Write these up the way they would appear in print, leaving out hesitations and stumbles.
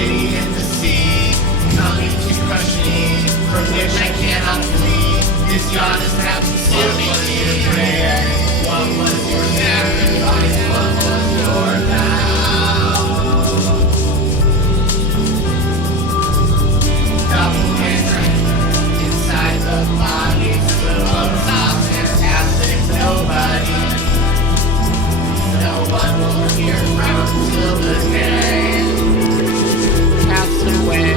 city and the sea, coming to crush me, from which I cannot flee. This yacht is having what was your prayer? What was your sacrifice? What was your vow? Doppelganger inside the body, full of thoughts and asking nobody. No one will hear from till the day pass away.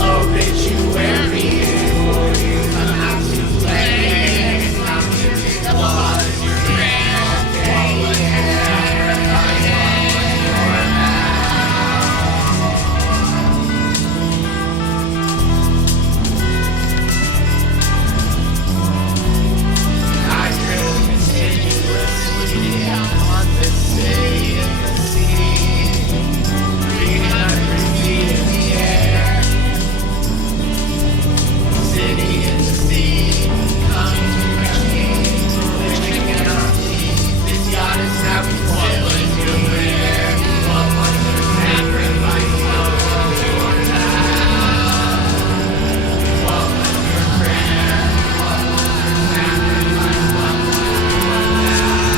Obituary, come out to play. Come to pick up what is your grand day. What was your sacrifice? What was your vow? I drill continuously on the city and the sea, 300 feet in the air. City in the sea, coming to crush me, which I cannot see. This yacht is now fulfilling your prayer. What was your sacrifice? What was your vow? What was your prayer? What was your sacrifice? What was your vow?